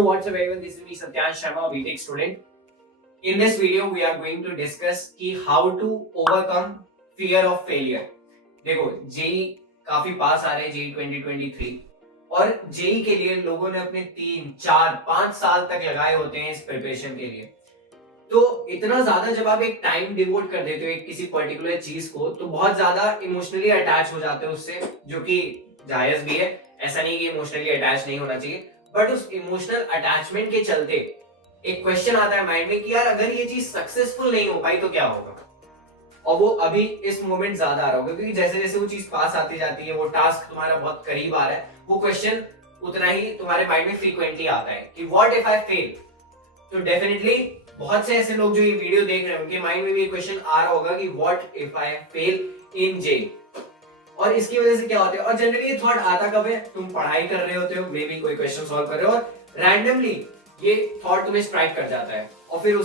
What's up everyone, this is me Satyansh Sharma, BTech student. In this video we are going to discuss कि how to overcome fear of failure. देखो JEE काफी पास आ रहे हैं, JEE 2023 और JEE के लिए लोगों ने अपने 3, 4, 5 साल तक लगाए होते हैं इस प्रिपरेशन के लिए. तो इतना ज्यादा जब आप एक टाइम डिवोट कर देते हो एक किसी पर्टिकुलर चीज को तो बहुत ज्यादा इमोशनली अटैच हो जाते हो उससे, जो कि जायज भी है. ऐसा नहीं कि इमोशनली अटैच नहीं होना चाहिए, बट उस इमोशनल अटैचमेंट के चलते एक क्वेश्चन आता है माइंड में कि यार अगर ये चीज सक्सेसफुल नहीं हो पाई तो क्या होगा. और वो अभी इस मोमेंट ज्यादा आ रहा होगा क्योंकि जैसे जैसे वो चीज पास आती जाती है, वो टास्क तुम्हारा बहुत करीब आ रहा है, वो क्वेश्चन उतना ही तुम्हारे माइंड में फ्रीक्वेंटली आता है कि व्हाट इफ आई फेल. तो डेफिनेटली बहुत से ऐसे लोग जो ये वीडियो देख रहे हैं उनके माइंड में भी क्वेश्चन आ रहा होगा कि what if I fail in JEE. और इसकी वजह से क्या होता है, और जनरली ये थॉट आता कब है, तुम पढ़ाई कर रहे होते हो, मे बी कोई क्वेश्चन सॉल्व कर रहे हो और रैंडमली ये थॉट तुम्हें स्ट्राइक कर जाता है और फिर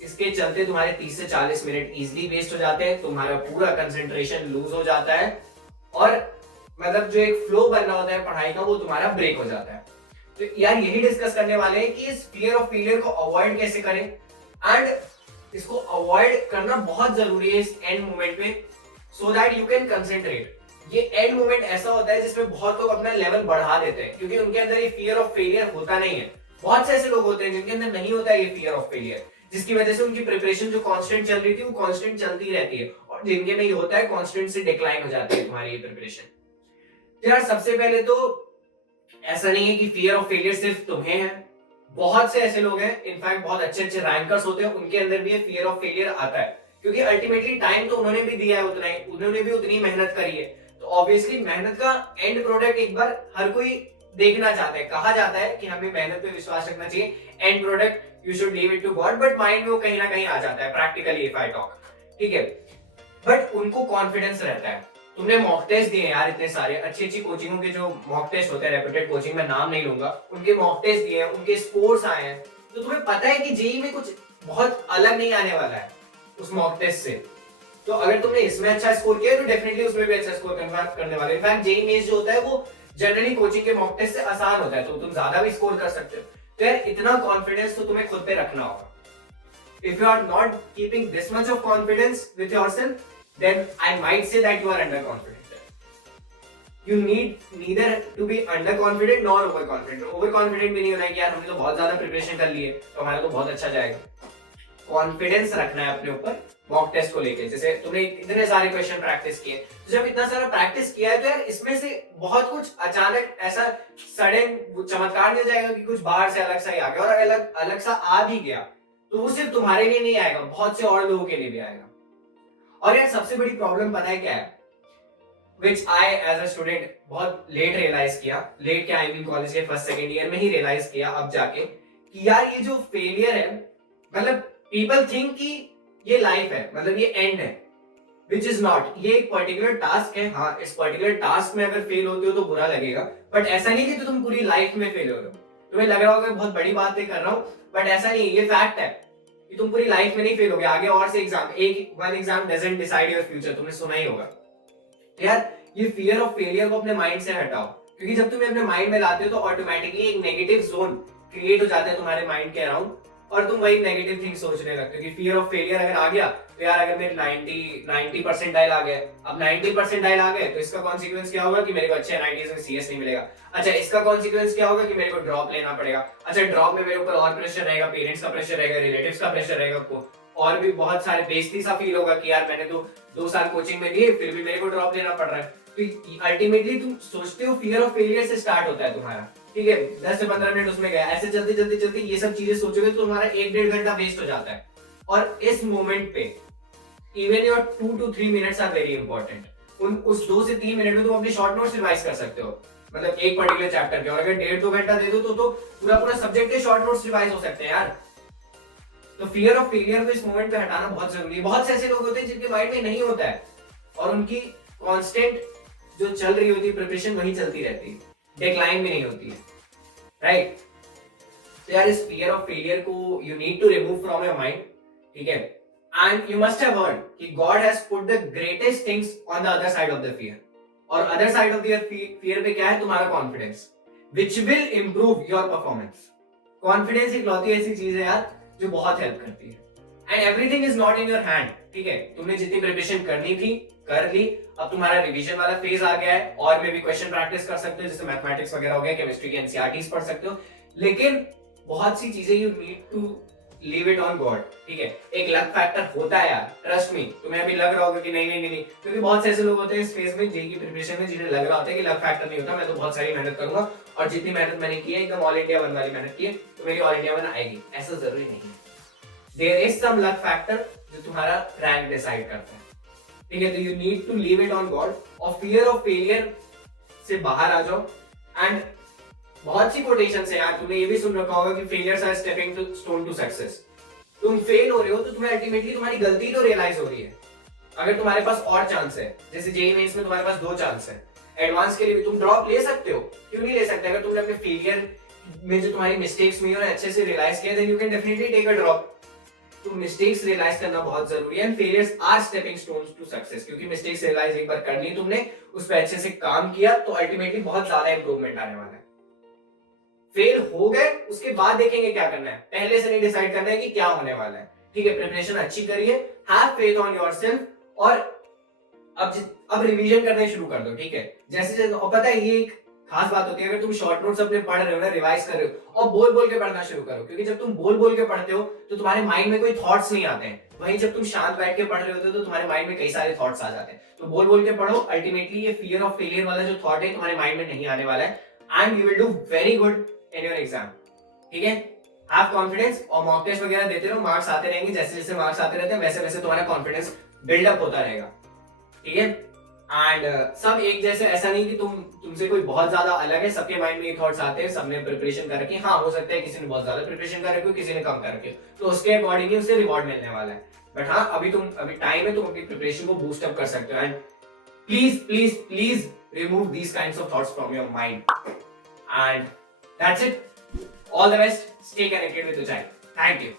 इसके चलते तुम्हारे 30 से 40 मिनट इजीली वेस्ट हो जाते हैं, तुम्हारा पूरा कंसंट्रेशन लूज हो जाता है और मतलब जो एक फ्लो बनना होता है पढ़ाई का वो तुम्हारा ब्रेक हो जाता है. तो यार यही डिस्कस करने वाले हैं कि इस फियर ऑफ फेलियर को अवॉइड कैसे करें एंड इसको अवॉइड करना बहुत जरूरी है इस एंड मोमेंट में, so that you can concentrate. ये एंड मोमेंट ऐसा होता है जिसमें बहुत लोग अपना लेवल बढ़ा देते हैं क्योंकि उनके अंदर ये फियर ऑफ फेलियर होता नहीं है. बहुत से ऐसे लोग होते हैं जिनके अंदर नहीं होता है ये फियर ऑफ फेलियर, जिसकी वजह से उनकी प्रिपरेशन जो कांस्टेंट चल रही थी वो कांस्टेंट चलती रहती है, और जिनके में ये होता है कांस्टेंट से डिक्लाइन हो जाती है तुम्हारी ये प्रिपरेशन. तो यार सबसे पहले तो ऐसा नहीं है कि फियर ऑफ फेलियर सिर्फ तुम्हें है, बहुत से ऐसे लोग हैं, इनफैक्ट बहुत अच्छे अच्छे रैंकर्स होते हैं, उनके अंदर भी ये फियर ऑफ फेलियर आता है क्योंकि अल्टीमेटली टाइम तो उन्होंने भी दिया है उतना ही, उन्होंने भी उतनी मेहनत करी है. तो ऑब्वियसली मेहनत का एंड प्रोडक्ट एक बार हर कोई देखना चाहता है. कहा जाता है कि हमें मेहनत पे विश्वास रखना चाहिए, and product you should leave it to God, but mind में वो कहीं ना कहीं आ जाता है प्रैक्टिकली इफ आई टॉक. ठीक है, बट उनको कॉन्फिडेंस रहता है. तुमने मॉक टेस्ट दिए यार इतने सारे, अच्छी अच्छी कोचिंगों के जो मॉक टेस्ट होते हैं, रेप्यूटेड कोचिंग में नाम नहीं लूंगा, उनके मॉक टेस्ट दिए हैं, उनके स्कोर्स आए हैं, तो तुम्हें पता है कि जेई में कुछ बहुत अलग नहीं आने वाला है उस मॉक टेस्ट से. तो अगर तुमने इसमें अच्छा स्कोर किया तो डेफिनेटली उसमें भी अच्छा स्कोर करने वाले. इनफैक्ट जेई मेंस जो होता है वो जनरली कोचिंग के मॉक टेस्ट से आसान होता है, तो तुम ज्यादा भी स्कोर कर सकते हो. तो यार इतना कॉन्फिडेंस तो तुम्हें खुद पे रखना होगा. If you are not keeping this much of confidence with yourself, then I might say that you are underconfident. You need neither to be underconfident nor overconfident. Overconfident भी नहीं होना है कि यार हमने तो बहुत ज्यादा प्रिपरेशन कर ली है तो हमारा तो बहुत अच्छा जाएगा. कॉन्फिडेंस रखना है अपने ऊपर मॉक टेस्ट को लेके. जैसे तुमने इतने सारे क्वेश्चन प्रैक्टिस किए, तो जब इतना सारा प्रैक्टिस किया है तो यार इसमें से बहुत कुछ अचानक ऐसा सडन चमत्कार नहीं हो जाएगा कि कुछ बाहर से अलग सा ही आ गया, और अलग अलग सा आ भी गया तो वो सिर्फ तुम्हारे लिए नहीं आएगा, बहुत से और लोगों के लिए भी आएगा. और यार सबसे बड़ी प्रॉब्लम पता है क्या है, विच आई एज अ स्टूडेंट बहुत लेट रियलाइज किया, लेट क्या आई मीन कॉलेज के फर्स्ट सेकेंड ईयर में ही रियलाइज किया अब जाके कि यार ये जो फेलियर है, मतलब पीपल थिंक कि ये लाइफ है, मतलब ये एंड है, विच इज नॉट. ये एक पर्टिकुलर टास्क है. हाँ, इस पर्टिकुलर टास्क में अगर फेल होते हो तो बुरा लगेगा, बट ऐसा नहीं कि तो तुम पूरी लाइफ में फेल हो रहे हो. तुम्हें लग रहा होगा बहुत बड़ी बात कर रहा हूँ, बट ऐसा नहीं, ये फैक्ट है कि तुम पूरी लाइफ में नहीं फेल होगे. आगे और से एग्जाम, एक one exam doesn't decide your future, तुमने सुना ही होगा. यार ये फियर ऑफ फेलियर को अपने माइंड से हटाओ, क्योंकि जब तुम्हें अपने माइंड में लाते हो तो ऑटोमेटिकली एक नेगेटिव जोन क्रिएट हो जाता है तुम्हारे माइंड के अराउंड, और तुम वही नेगेटिव थिंग सोचने लगते हो कि फियर ऑफ फेलियर अगर आ गया तो यार अगर मेरे 90 परसेंटाइल आ गए, अब 90 परसेंटाइल आ गए तो इसका कॉन्सिक्वेंस क्या होगा कि मेरे को अच्छे एनआईटीज में सीएस नहीं मिलेगा. अच्छा, इसका कॉन्सिक्वेंस क्या होगा कि मेरे को ड्रॉप लेना पड़ेगा. अच्छा, ड्रॉप में मेरे ऊपर और प्रेशर रहेगा, पेरेंट्स का प्रेशर रहेगा, रिलेटिव्स का प्रेशर रहेगा, को और भी बहुत सारे बेइज्जती सा फील होगा कि यार मैंने तो 2 साल कोचिंग में दिए फिर भी मेरे को ड्रॉप लेना पड़ रहा है. तो अल्टीमेटली तुम सोचते हो फियर ऑफ फेलियर से स्टार्ट होता है तुम्हारा. ठीक है, 10 से 15 मिनट उसमें गया, ऐसे चलते चलते चलते ये सब चीजें सोचोगे तो तुम्हारा 1-1.5 घंटा वेस्ट हो जाता है. और इस मोमेंट पे even your 2 to 3 minutes are very important. उस 2 से 3 मिनट में तुम अपने शॉर्ट नोट्स रिवाइज कर सकते हो, मतलब एक पर्टिकुलर चैप्टर के, और अगर 1.5-2 घंटा दे दो तो पूरा पूरा सब्जेक्ट के शॉर्ट नोट्स रिवाइज हो सकते हैं यार. तो फियर ऑफ फेलियर को इस मोमेंट पे हटाना बहुत जरूरी है. बहुत से ऐसे लोग होते हैं जिनके माइंड में नहीं होता है और उनकी कांस्टेंट जो चल रही होती है प्रिपरेशन वही चलती रहती है, डिक्लाइन भी नहीं होती है, राइट. तो यार इस फियर ऑफ फेलियर को you need to remove from your mind. ठीक है, and you must have heard कि God has put the greatest things on the other side of the fear. और other side of the fear पे क्या है, तुम्हारा confidence, which will improve your performance. Confidence एक लौती ऐसी चीज है यार जो बहुत हेल्प करती है। And everything is not in your hand, ठीक है, तुमने जितनी प्रिपरेशन करनी थी कर ली, अब तुम्हारा रिवीजन वाला फेज आ गया है, और में भी क्वेश्चन प्रैक्टिस कर सकते हो, जैसे मैथमेटिक्स वगैरह हो गया, केमिस्ट्री के एनसीईआरटीज पढ़ सकते हो, लेकिन बहुत सी चीजें you need to leave it on God, ठीक है। एक लक फैक्टर होता है यार, ट्रस्ट मी, तुम्हें अभी लग रहा होगा कि नहीं नहीं नहीं नहीं, क्योंकि बहुत से ऐसे लोग होते हैं इस फेज में जेईई की प्रिपरेशन में जिन्हें लग रहा होता है कि लक फैक्टर नहीं होता, मैं तो बहुत सारी मेहनत करूंगा और जितनी मेहनत मैंने की है एकदम ऑल इंडिया वन वाली मेहनत की है तो मेरी ऑल इंडिया वन आएगी, ऐसा जरूरी नहीं है। There is some luck factor जो तुम्हारा रैंक डिसाइड करता है, ठीक है। तो you need to leave it on God और फियर ऑफ फेलियर से बाहर आ जाओ। एंड बहुत सी कोटेशन है यार, तुमने ये भी सुन रखा होगा कि failures are stepping to stone to success. तुम फेल हो रहे हो तो तुम्हें अल्टीमेटली तुम्हारी गलती तो रियलाइज हो रही है। अगर तुम्हारे पास और चांस है, जैसे जेईई मेंस में तुम्हारे पास 2 चांस है, एडवांस के लिए भी तुम ड्रॉप ले सकते हो, क्यों नहीं ले सकते? अगर तुमने अपने फेलियर में जो तुम्हारी मिस्टेक्स हुई और अच्छे से रियलाइज किया, then you can definitely take a drop. तो मिस्टेक्स रियलाइज करना बहुत जरूरी है, and failures are stepping stones to success, क्योंकि मिस्टेक्स रियलाइज एक बार कर ली तुमने, उस पर अच्छे से काम किया तो अल्टीमेटली बहुत ज्यादा इंप्रूवमेंट आने वाला है। फेल हो गए उसके बाद देखेंगे क्या करना है, पहले से नहीं डिसाइड करना है कि क्या होने वाला है, ठीक है। प्रिपरेशन अच्छी करिए, हैव फेथ ऑन योरसेल्फ, और अब रिवीजन करना शुरू कर दो, ठीक है। जैसे जैसे, और पता है ये एक खास बात होती है, अगर तुम शॉर्ट नोट्स अपने पढ़ रहे हो ना, रिवाइज कर रहे हो, और बोल बोल के पढ़ना शुरू करो, क्योंकि जब तुम बोल बोल के पढ़ते हो तो तुम्हारे माइंड में कोई थॉट्स नहीं आते हैं, वहीं जब तुम शांत बैठ के पढ़ रहे होते हो तो तुम्हारे माइंड में कई सारे थॉट्स आ जाते हैं। तो बोल बोल के पढ़ो, अल्टीमेटली ये फियर ऑफ फेलियर वाला जो थॉट है तुम्हारे माइंड में नहीं आने वाला है, and you will do very good in your exam, ठीक है। हैव कॉन्फिडेंस, और मॉक टेस्ट वगैरह देते रहो, मार्क्स आते रहेंगे, जैसे जैसे मार्क्स आते रहते हैं वैसे वैसे तुम्हारा कॉन्फिडेंस बिल्डअप होता रहेगा, ठीक है। एंड सब एक जैसे, ऐसा नहीं कि तुमसे कोई बहुत ज्यादा अलग है, सबके माइंड में ये थॉट्स आते हैं, सबने प्रिपरेशन कर रखी है, हाँ हो सकता है किसी ने बहुत ज्यादा प्रिपरेशन कर रखी हो, किसी ने कम कर रखी हो, तो उसके अकॉर्डिंगली उसे रिवॉर्ड मिलने वाला है। बट हाँ, अभी टाइम है, तुम अपनी प्रिपरेशन को बूस्ट अप कर सकते हो, and please please please remove these kinds of thoughts from your mind, and that's it. All the best. Stay connected with Ujjayi. Thank you.